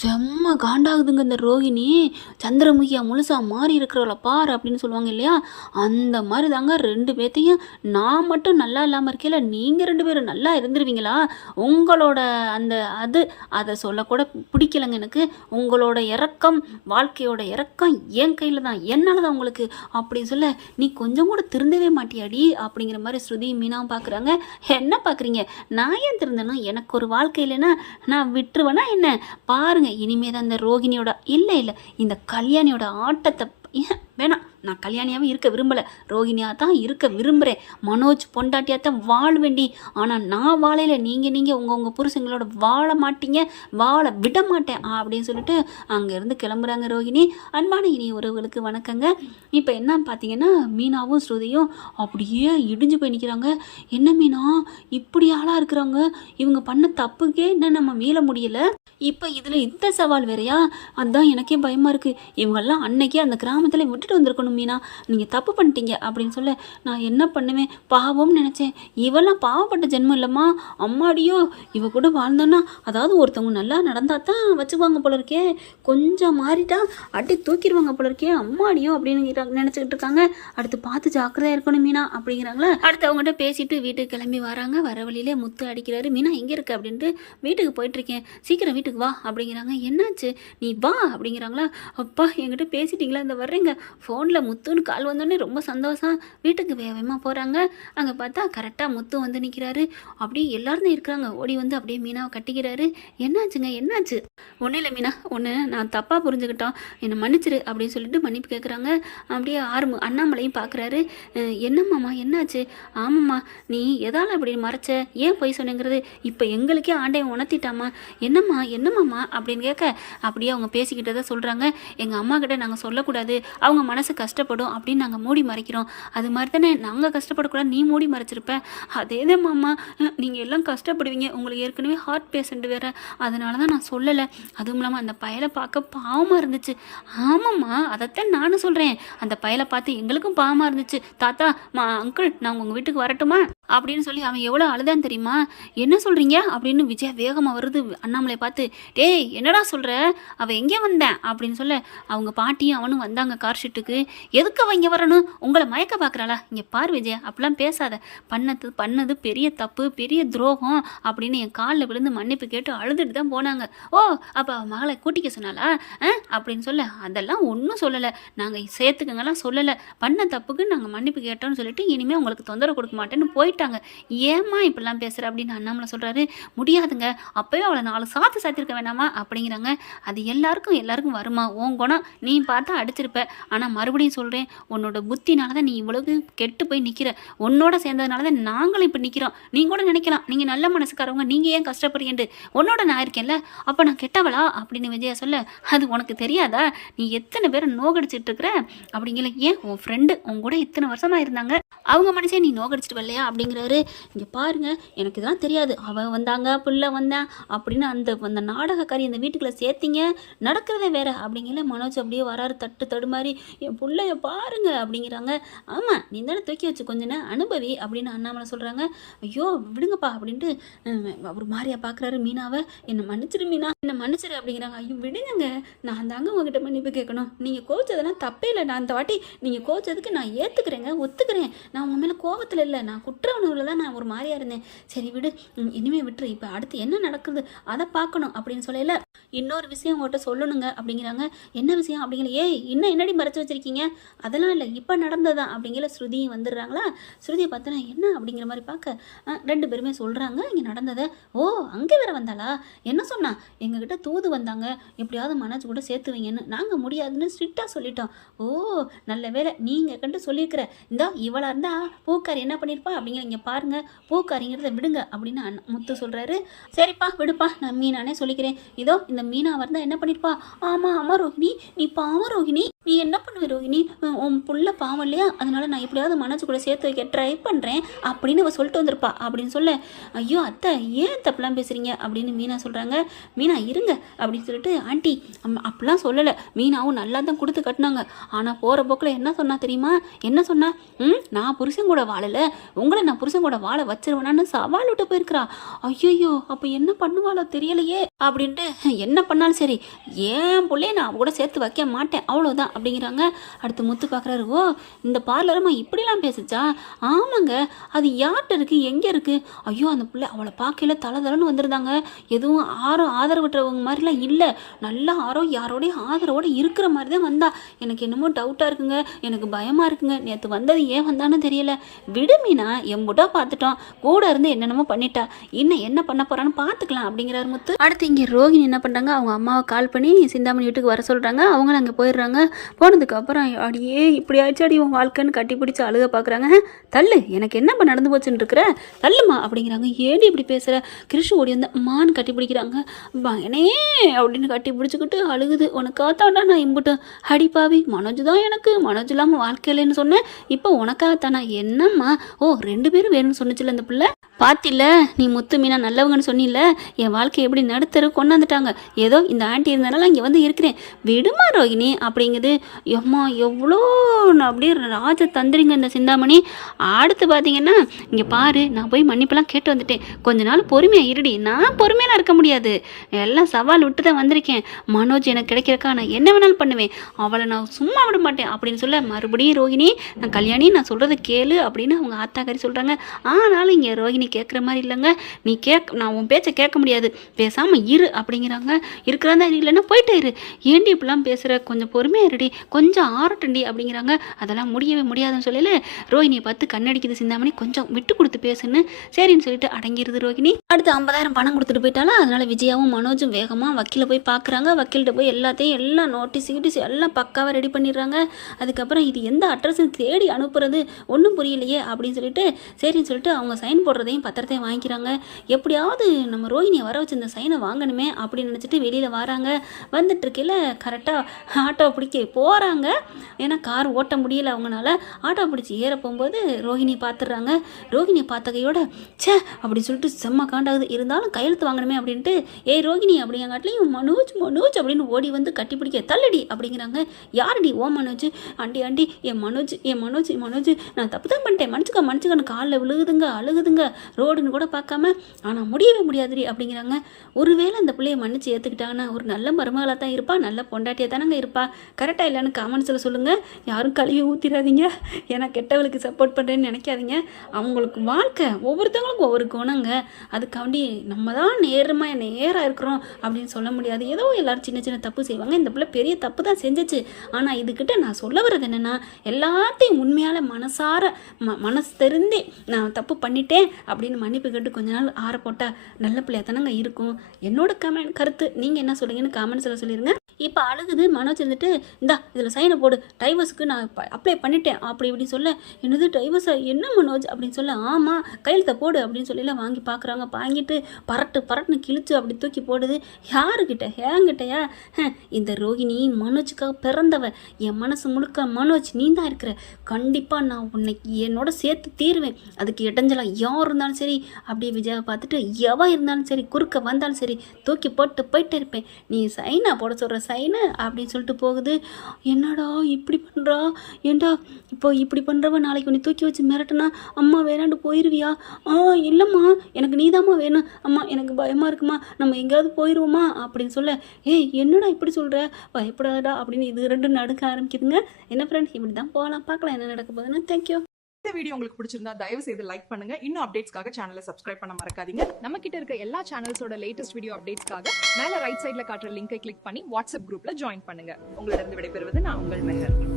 செம்ம காண்டாகுதுங்க இந்த ரோகிணி. சந்திரமுகியா முழுசா மாறி இருக்கிறவள பாரு அப்படின்னு சொல்லுவாங்க இல்லையா? அந்த மாதிரி தாங்க 2 பேத்தையும். நான் மட்டும் நல்லா இல்லாமல் இருக்கையில நீங்கள் 2 பேரும் நல்லா இருந்துருவீங்களா? உங்களோட அந்த அதை சொல்லக்கூட பிடிக்கலங்க எனக்கு. உங்களோட இறக்கம், வாழ்க்கையோட இறக்கம் என் கையில் தான், என்னால் தான் உங்களுக்கு அப்படின்னு சொல்ல, நீ கொஞ்சம் கூட திருந்தவே மாட்டியாடி அப்படிங்கிற மாதிரி ஸ்ருதி மீனாவும் பார்க்குறாங்க. என்ன பார்க்குறீங்க? நான் ஏன் திருந்தணும்? எனக்கு ஒரு வாழ்க்கை இல்லைன்னா நான் விட்டுருவேனா என்ன? பாருங்க, இனிமே தான் இந்த ரோகிணியோட இல்லை இந்த கல்யாணியோட ஆட்டத்தை வேணாம். நான் கல்யாணியாகவும் இருக்க விரும்பலை, ரோகிணியாக தான் இருக்க விரும்புகிறேன். மனோஜ் பொண்டாட்டியாக தான் வாழ வேண்டி. ஆனால் நான் வாழையில் நீங்கள் உங்கள் புருஷங்களோட வாழ மாட்டீங்க, வாழ விட மாட்டேன் அப்படின்னு சொல்லிட்டு அங்கேருந்து கிளம்புறாங்க ரோகிணி. அன்பான இனி உறவுகளுக்கு வணக்கங்க. இப்போ என்ன பார்த்தீங்கன்னா, மீனாவும் ஸ்ருதியும் அப்படியே இடிஞ்சு போய் நிற்கிறாங்க. என்ன மீனா இப்படி ஆளாக இருக்கிறாங்க? இவங்க பண்ண தப்புக்கே இன்னும் நம்ம மீள முடியலை. இப்போ இதில் இந்த சவால் வேறையா? அதுதான் எனக்கே பயமாக இருக்குது. இவங்கெல்லாம் அன்னைக்கே அந்த கிராமத்தில் விட்டுட்டு வந்திருக்கணும். மீனா, நீங்கள் தப்பு பண்ணிட்டீங்க அப்படின்னு சொல்ல, நான் என்ன பண்ணுவேன், பாவம்னு நினச்சேன். இவெல்லாம் பாவப்பட்ட ஜென்மம் இல்லைம்மா. அம்மாடியோ, இவ கூட வாழ்ந்தோன்னா, அதாவது ஒருத்தவங்க நல்லா நடந்தால் தான் வச்சுக்குவாங்க போல இருக்கே, கொஞ்சம் மாறிட்டா அடி தூக்கிடுவாங்க போல இருக்கே, அம்மாடியோ அப்படின்னு நினச்சிக்கிட்டு இருக்காங்க. அடுத்து பார்த்து ஜாக்கிரதையாக இருக்கணும் மீனா அப்படிங்கிறாங்களா. அடுத்து அவங்ககிட்ட பேசிட்டு வீட்டுக்கு கிளம்பி வராங்க. வர வழியிலே முத்து அடிக்கிறாரு. மீனா எங்கே இருக்கு அப்படின்ட்டு, வீட்டுக்கு போயிட்டுருக்கேன், சீக்கிரம் வீட்டுக்கு வா அப்படிங்கிறாங்க. என்னாச்சு, நீ வா அப்படிங்கிறாங்களா. அப்பா என்கிட்ட பேசிட்டீங்களா, இந்த வர்றேங்க. ஃபோனில் முத்துன்னு கால் வந்தோடனே ரொம்ப சந்தோஷம். வீட்டுக்கு வேகமாக போகிறாங்க. அங்கே பார்த்தா கரெக்டாக முத்து வந்து நிற்கிறாரு. அப்படியே எல்லாரும் தான் இருக்கிறாங்க. ஓடி வந்து அப்படியே மீனாவை கட்டிக்கிறாரு. என்னாச்சுங்க, என்னாச்சு? ஒன்றும் இல்லை மீனா, ஒன்று நான் தப்பாக புரிஞ்சுக்கிட்டோம், என்னை மன்னிச்சிரு அப்படின்னு சொல்லிட்டு மன்னிப்பு கேட்குறாங்க. அப்படியே அண்ணாமலையும் பார்க்குறாரு. என்னம்மாம்மா என்னாச்சு? ஆமாம்மா, நீ எதால் அப்படி மறைச்ச, ஏன் பொய் சொன்னேங்கிறது இப்போ எங்களுக்கே ஆண்டையன் உணர்த்திட்டாமா. என்னம்மாம்மா அப்படின்னு கேட்க, அப்படியே அவங்க பேசிக்கிட்டதை சொல்கிறாங்க. எங்கள் அம்மா கிட்ட நாங்கள் சொல்லக்கூடாது, அவங்க மனசு கஷ்டப்படும் அப்படின்னு நாங்கள் மூடி மறைக்கிறோம். அது மாதிரி தானே நாங்கள் கஷ்டப்படக்கூடாது, நீ மூடி மறைச்சிருப்ப. அதே தான் மாமா, நீங்கள் எல்லாம் கஷ்டப்படுவீங்க, உங்களுக்கு ஏற்கனவே ஹார்ட் பேஷண்ட் வேறு, அதனால தான் நான் சொல்லலை. அதுவும் இல்லாமல் அந்த பயலை பார்க்க பாவமாக இருந்துச்சு. ஆமாம்மா, அதைத்தான் நானும் சொல்கிறேன். அந்த பயலை பார்த்து எங்களுக்கும் பாவமாக இருந்துச்சு. தாத்தா, அங்கிள், நான் உங்கள் வீட்டுக்கு வரட்டுமா அப்படின்னு சொல்லி அவன் எவ்வளோ அழுதான்னு தெரியுமா? என்ன சொல்கிறீங்க அப்படின்னு விஜயா வேகமாக வருது அண்ணாமலை பார்த்து. டேய் என்னடா சொல்கிற, அவள் எங்கே வந்தேன் அப்படின்னு சொல்ல, அவங்க பாட்டியும் அவனும் வந்தாங்க கார் ஷீட்டுக்கு. எதுக்கு அவன் இங்கே வரணும், உங்களை மயக்க பார்க்குறாளா? இங்கே பார் விஜயா, அப்படிலாம் பேசாத, பண்ணது பெரிய தப்பு, பெரிய துரோகம் அப்படின்னு என் காலில் விழுந்து மன்னிப்பு கேட்டு அழுதுட்டு தான் போனாங்க. ஓ, அப்போ அவன் மகளை கூட்டிக்க சொன்னாலா அப்படின்னு சொல்ல, அதெல்லாம் ஒன்றும் சொல்லலை, நாங்கள் சேர்த்துக்கங்கெல்லாம் சொல்லலை, பண்ண தப்புக்கு நாங்கள் மன்னிப்பு கேட்டோம்னு சொல்லிட்டு இனிமேல் உங்களுக்கு தொந்தரவு கொடுக்க மாட்டேன்னு போயிட்டாங்க. ஏம்மா இப்படிலாம் பேசுகிற அப்படின்னு அண்ணாமலை சொல்கிறாரு. முடியாதுங்க, அப்போவே அவளை 4 சாத்து சாத்திருக்க வேணாமா அப்படிங்கிறாங்க. அது எல்லாருக்கும் வருமா, உன் குணம், நீ பார்த்தா அடிச்சிருப்ப. ஆனால் மறுபடியும் சொல்கிறேன், உன்னோட புத்தினால தான் நீ இவ்வளவு கெட்டு போய் நிற்கிற, உன்னோட சேர்ந்ததுனால தான் நாங்களும் இப்போ நிற்கிறோம். நீங்கள் கூட நினைக்கலாம், நீங்கள் நல்ல மனசுக்காரவங்க, நீங்கள் ஏன் கஷ்டப்படுறீன்ட்டு. உன்னோட நான் இருக்கேன்ல, அப்போ நான் கெட்டவளா அப்படின்னு விஜயா சொல்ல, அது உனக்கு தெரியாதா, நீ எத்தனை பேரை நோகடிச்சிட்டு இருக்கிற அப்படிங்கிற. ஏன் உன் ஃப்ரெண்டு உன் கூட இத்தனை வருஷமாக இருந்தாங்க, அவங்க மனுஷே நீ நோகடிச்சிட்டு வரலையா அப்படிங்கிறாரு. இங்கே பாருங்க, எனக்கு இதெல்லாம் தெரியாது, அவன் வந்தாங்க புள்ள வந்தேன் அப்படின்னு அந்த நாடகக்காரி அந்த வீட்டுக்குள்ளே சேர்த்திங்க, நடக்கிறதே வேற அப்படிங்கிற. மனோஜ் அப்படியே வராரு தடுமாறி. என் பிள்ளைய பாருங்க அப்படிங்கிறாங்க. ஆமாம், நீ தானே தூக்கி வச்சு கொஞ்ச நேரம் அனுபவி அப்படின்னு அண்ணாமலை சொல்கிறாங்க. ஐயோ விடுங்கப்பா அப்படின்ட்டு அவர் மாதிரியா பார்க்குறாரு மீனாவை. என்னை மன்னிச்சிரு மீனா, என்னை மன்னிச்சிரு அப்படிங்கிறாங்க. ஐயோ விடுங்க, நான் தாங்க உங்ககிட்ட மன்னிப்பு கேட்கணும், நீங்கள் கோச்சதெல்லாம் தப்பே இல்லை, நான் அந்த வாட்டி நீங்கள் கோச்சதுக்கு நான் ஏற்றுக்கிறேங்க, ஒத்துக்கிறேன், நான் உங்கள் மேலே கோபத்தில் இல்லை, நான் குற்ற உணர்வில் தான் நான் ஒரு மாதிரியா இருந்தேன். சரி விடு, இனிமேல் விட்டுரு, இப்போ அடுத்து என்ன நடக்குது அதை பார்க்கணும் அப்படின்னு சொல்லல. இன்னொரு விஷயம் உங்கள்கிட்ட சொல்லணுங்க அப்படிங்கிறாங்க. என்ன விஷயம் அப்படிங்கிற. இன்னும் என்னடி மறைச்சி வச்சிருக்கீங்க? அதெல்லாம் இல்லை, இப்போ நடந்ததான் அப்படிங்கிற. ஸ்ருதியும் வந்துடுறாங்களா. ஸ்ருதியை பார்த்தா என்ன அப்படிங்கிற மாதிரி பார்க்க 2 பேருமே சொல்கிறாங்க இங்கே நடந்ததை. ஓ, அங்கே வேற வந்தாளா? என்ன சொன்னா? எங்ககிட்ட தூது வந்தாங்க, எப்படியாவது மனோஜ் கூட சேர்த்து வைங்கன்னு. நாங்கள் முடியாதுன்னு ஸ்ட்ரிக்டாக சொல்லிட்டோம். ஓ, நல்ல வேலை நீங்கள் கண்டு சொல்லியிருக்கிற. இந்தா இவளாக இருந்தால் பூக்காரி என்ன பண்ணியிருப்பா அப்படிங்கிற. இங்கே பாருங்க, பூக்காரிங்கிறத விடுங்க அப்படின்னு முத்து சொல்கிறாரு. சரிப்பா விடுப்பா, நான் மீனானே சொல்லிக்கிறேன். இதோ இந்த மீனா இருந்தால் என்ன பண்ணியிருப்பா? ஆமாம் ரோஹிணி, நீ பாவம் ரோஹிணி, நீ என்ன பண்ணுவ ரோஹிணி, உன் புள்ள பாவம் இல்லையா, அதனால நான் எப்படியாவது மனசு கூட சேர்த்து வைக்க ட்ரை பண்ணுறேன் அப்படின்னு அவள் சொல்லிட்டு வந்திருப்பா அப்படின்னு சொல்ல. ஐயோ அத்தை, ஏன் தப்பெல்லாம் பேசுகிறீங்க அப்படின்னு மீனா சொல்கிறாங்க. மீனா இருங்க அப்படின்னு சொல்லிட்டு, ஆண்டி அப்படிலாம் சொல்லலை, மீனாவும் நல்லா தான் கொடுத்து கட்டினாங்க, ஆனால் போகிற போக்கில் என்ன சொன்னா தெரியுமா? என்ன சொன்னா? நான் புருஷன் கூட வாழலை, உங்களை நான் புருஷன் கூட வாழ வச்சிருவேனான்னு சவால் விட்டு போயிருக்கிறா. ஐயோ, அப்போ என்ன பண்ணுவாளோ தெரியலையே அப்படின்ட்டு என்ன பண்ணாலும் சரி ஏன் பிள்ளைய நான் அவ கூட சேர்த்து வைக்க மாட்டேன் அவ்வளோதான் அப்படிங்கிறாங்க. அடுத்து முத்து பார்க்குறாரு, ஓ இந்த பார்லரம்மா இப்படிலாம் பேசுச்சா? ஆமாங்க, அது யார்கிட்ட இருக்குது, எங்கே இருக்குது? ஐயோ அந்த பிள்ளை அவளை பார்க்கல தலை தலைன்னு வந்துருந்தாங்க. எதுவும் ஆதரவற்றவங்க மாதிரிலாம் இல்லை, நல்லா யாரோடைய ஆதரவோடு இருக்கிற மாதிரி தான் வந்தா. எனக்கு என்னமோ டவுட்டாக இருக்குங்க, எனக்கு பயமாக இருக்குங்க. நேற்று வந்தது ஏன் வந்தான்னு தெரியல. விடுமீனா எம்புட்டா பார்த்துட்டோம், கூட இருந்து என்னென்னமோ பண்ணிட்டா, இன்னும் என்ன பண்ண போகிறான்னு பார்த்துக்கலாம் அப்படிங்கிறாரு முத்து. அடுத்து இங்கே ரோகிணி என்ன பண்ணுறாங்க, அவங்க அம்மாவை கால் பண்ணி சிந்தாமணி வீட்டுக்கு வர சொல்கிறாங்க. அவங்களும் அங்கே போயிடுறாங்க. போனதுக்கப்புறம் அடியே இப்படி ஆச்சு அடி உன் வாழ்க்கைன்னு கட்டி பிடிச்சி அழுக பார்க்குறாங்க. தள்ளு, எனக்கு என்னப்பா நடந்து போச்சுன்னு இருக்கிற, தள்ளுமா அப்படிங்கிறாங்க. ஏடி இப்படி பேசுகிற? கிருஷ் ஓடி வந்து அம்மான்னு கட்டி பிடிக்கிறாங்க. பயனே அப்படின்னு கட்டி பிடிச்சிக்கிட்டு அழுகுது. உனக்காத்தாண்டா நான் இம்புட்டேன், அடிப்பாவி மனோஜ் தான் எனக்கு, மனோஜ் இல்லாமல் வாழ்க்கையிலன்னு சொன்னேன், இப்போ உனக்காகத்தானா? என்னம்மா, ஓ 2 பேரும் வேணும்னு சொன்னிச்சுல அந்த பிள்ளை, பார்த்தில்ல நீ முத்து மீனா நல்லவங்கன்னு சொன்னில்ல, என் வாழ்க்கை எப்படி நடுத்தரு கொண்டாந்துட்டாங்க. ஏதோ இந்த ஆண்டி இருந்தனால இங்கே வந்து இருக்கிறேன், விடுமா ரோகிணி அப்படிங்குது. எம்மா எவ்வளோ அப்படியே ராஜ தந்திரிங்க இந்த சிந்தாமணி. அடுத்து பார்த்தீங்கன்னா, இங்கே பாரு நான் போய் மன்னிப்பெல்லாம் கேட்டு வந்துட்டேன், கொஞ்ச நாள் பொறுமையாக இருடி. நான் பொறுமையெல்லாம் இருக்க முடியாது, எல்லாம் சவால் விட்டு தான் வந்திருக்கேன். மனோஜ் எனக்கு கிடைக்கிறக்கா நான் என்ன வேணாலும் பண்ணுவேன், அவளை நான் சும்மா விட மாட்டேன் அப்படின்னு சொல்ல, மறுபடியும் ரோகிணி நான் கல்யாணி நான் சொல்கிறத கேளு அப்படின்னு அவங்க ஆத்தாக்காரி சொல்கிறாங்க. ஆனாலும் இங்கே ரோகிணி கேட்குற மாதிரி இல்லைங்க. நீ நான் உன் பேச்சை கேட்க முடியாது, பேசாமல் இரு அப்படிங்கிறாங்க. இருக்கிறதா இல்லைன்னா போயிட்டே இரு. ஏண்டி இப்படிலாம் பேசுகிற, கொஞ்சம் பொறுமையாக இருடி, கொஞ்சம் ஆரட்டண்டி அப்படிங்கிறாங்க. அதெல்லாம் முடியவே முடியாதுன்னு சொல்லல ரோஹிணியை பார்த்து கண்ணடிக்குது சிந்தாமணி, கொஞ்சம் விட்டு கொடுத்து பேசுன்னு சரின்னு சொல்லிட்டு அடங்கிடுது ரோஹிணி. அடுத்து 50,000 பணம் கொடுத்துட்டு போயிட்டாலும், அதனால் விஜயாவும் மனோஜும் வேகமாக வக்கீலை போய் பார்க்குறாங்க. வக்கீல்கிட்ட போய் எல்லாம் நோட்டீஸ் எல்லாம் பக்காவாக ரெடி பண்ணிடுறாங்க. அதுக்கப்புறம் இது எந்த அட்ரஸ்ன்னு தேடி அனுப்புறது ஒன்றும் புரியலையே அப்படின்னு சொல்லிட்டு சரின்னு சொல்லிட்டு அவங்க சைன் போடுறதையும் பத்திரத்தையும் வாங்கிக்கிறாங்க. எப்படியாவது நம்ம ரோஹிணியை வர வச்சு இந்த சைனை வாங்கணுமே அப்படின்னு நினச்சிட்டு வெளியில் வராங்க. வந்துட்டு இருக்கையில் கரெக்டாக ஆட்டோ பிடிக்க போகிறாங்க. ஏன்னா கார் ஓட்ட முடியல அவங்களால. ஆட்டோ பிடிச்சி ஏற போகும்போது ரோஹிணி பார்த்துடுறாங்க. ரோஹிணியை பார்த்த கையோட சே அப்படின்னு சொல்லிட்டு செம்ம காண்டாகுது. இருந்தாலும் கையெழுத்து வாங்கணுமே அப்படின்ட்டு ஏய் ரோஹிணி அப்படிங்காட்டிலையும் மனோஜ் மனோஜ் அப்படின்னு ஓடி வந்து கட்டி பிடிக்க தள்ளடி அப்படிங்கிறாங்க. யாரடி ஓ மனோஜ்? ஆண்டி என் மனோஜ் நான் தப்பு தான் பண்ணிட்டேன், மன்னிச்சுக்கன்னு காலில் விழுகுதுங்க அழுகுதுங்க, ரோடுன்னு கூட பார்க்காம. ஆனால் முடியவே முடியாதுடி அப்படிங்கிறாங்க. ஒருவேளை அந்த பிள்ளையை மன்னிச்சு ஏற்றுக்கிட்டாங்கன்னா ஒரு நல்ல மருமகளாக தான் இருப்பா, நல்ல பொண்டாட்டியாக தானங்க இருப்பா. கரெக்டாக இல்லைன்னு கமெண்ட்ஸில் சொல்லுங்கள். யாரும் கழுவி ஊற்றிடாதீங்க, ஏன்னா கெட்டவளுக்கு சப்போர்ட் பண்ணுறேன்னு நினைக்காதீங்க. அவங்களுக்கு வாழ்க்கை ஒவ்வொருத்தவங்களுக்கும் ஒவ்வொரு குணங்க. அதுக்காண்டி நம்ம தான் நேராக இருக்கிறோம் அப்படின்னு சொல்ல முடியாது. ஏதோ எல்லோரும் சின்ன சின்ன தப்பு செய்வாங்க. இந்த பிள்ளை பெரிய தப்பு தான் செஞ்சிச்சு. ஆனால் இதுக்கிட்ட நான் சொல்ல வர்றது என்னென்னா, எல்லாத்தையும் உண்மையால் மனசார மனசு தெரிந்தே நான் தப்பு பண்ணிட்டேன் அப்படின்னு மன்னிப்பு கேட்டு கொஞ்ச நாள் ஆற போட்டால் நல்ல பிள்ளையா தானங்க இருக்கும். என்னோட கருத்து நீங்கள் என்ன சொல்லுங்கன்னு கமெண்ட்ஸில் சொல்லிடுங்க. இப்போ அழுகுது மனோஜ் இருந்துட்டு, இந்தா இதில் சைனை போடு, டைவர்ஸுக்கு நான் அப்ளை பண்ணிட்டேன் அப்படி இப்படின்னு சொல்ல, என்னது டைவர்ஸா என்ன மனோஜ் அப்படின்னு சொல்ல, ஆமாம் கையெழுத்தை போடு அப்படின்னு சொல்லிலாம் வாங்கி பார்க்குறாங்க. வாங்கிட்டு பரட்டுன்னு கிழிச்சு அப்படி தூக்கி போடுது. யாருக்கிட்ட? ஏங்கிட்டயா? இந்த ரோஹிணி மனோஜுக்காக பிறந்தவ, என் மனசு முழுக்க மனோஜ் நீ தான் இருக்கிற, கண்டிப்பாக நான் உன்னை என்னோட சேர்த்து தீருவேன், அதுக்கு இடைஞ்சலாம் யார் இருந்தாலும் சரி. அப்படியே விஜயாவை பார்த்துட்டு எவ இருந்தாலும் சரி, குறுக்க வந்தாலும் சரி தூக்கி போயிட்டே இருப்பேன், நீ சைனா போட சொல்கிற சைனு அப்படின்னு சொல்லிட்டு போகுது. என்னடா இப்படி பண்ணுறா? ஏண்டா இப்போ இப்படி பண்ணுறவ நாளைக்கு உன்னை தூக்கி வச்சு மிரட்டுனா அம்மா வேணாண்டு போயிடுவியா? இல்லைம்மா எனக்கு நீதாம்மா வேணும், அம்மா எனக்கு பயமாக இருக்குமா, நம்ம எங்கேயாவது போயிடுவோமா அப்படின்னு சொல்ல, ஏய் என்னடா இப்படி சொல்கிற, பயப்படாதடா அப்படின்னு இது ரெண்டும் நடுக்க ஆரம்பிக்குதுங்க. என்ன ஃப்ரெண்ட், இப்படி தான் போகலாம், பார்க்கலாம் என்ன நடக்க போகுதுன்னு. தேங்க்யூ. இந்த வீடியோ உங்களுக்கு பிடிச்சிருந்தா தயவு செய்து லைக் பண்ணுங்க. இன்னும் அப்டேட்ஸ்க்காக சேனலை சப்ஸ்கிரைப் பண்ண மறக்காதீங்க. நம்ம கிட்ட இருக்க எல்லா சேனல்ஸோட லேட்டஸ்ட் வீடியோ அப்டேட்ஸ்க்காக மேல ரைட் சைடுல காட்டுற லிங்கை கிளிக் பண்ணி வாட்ஸ்அப் குரூப்ல ஜாயின் பண்ணுங்க. உங்களிடம் விடைபெறுவது நான் உங்கள் மெஹர்.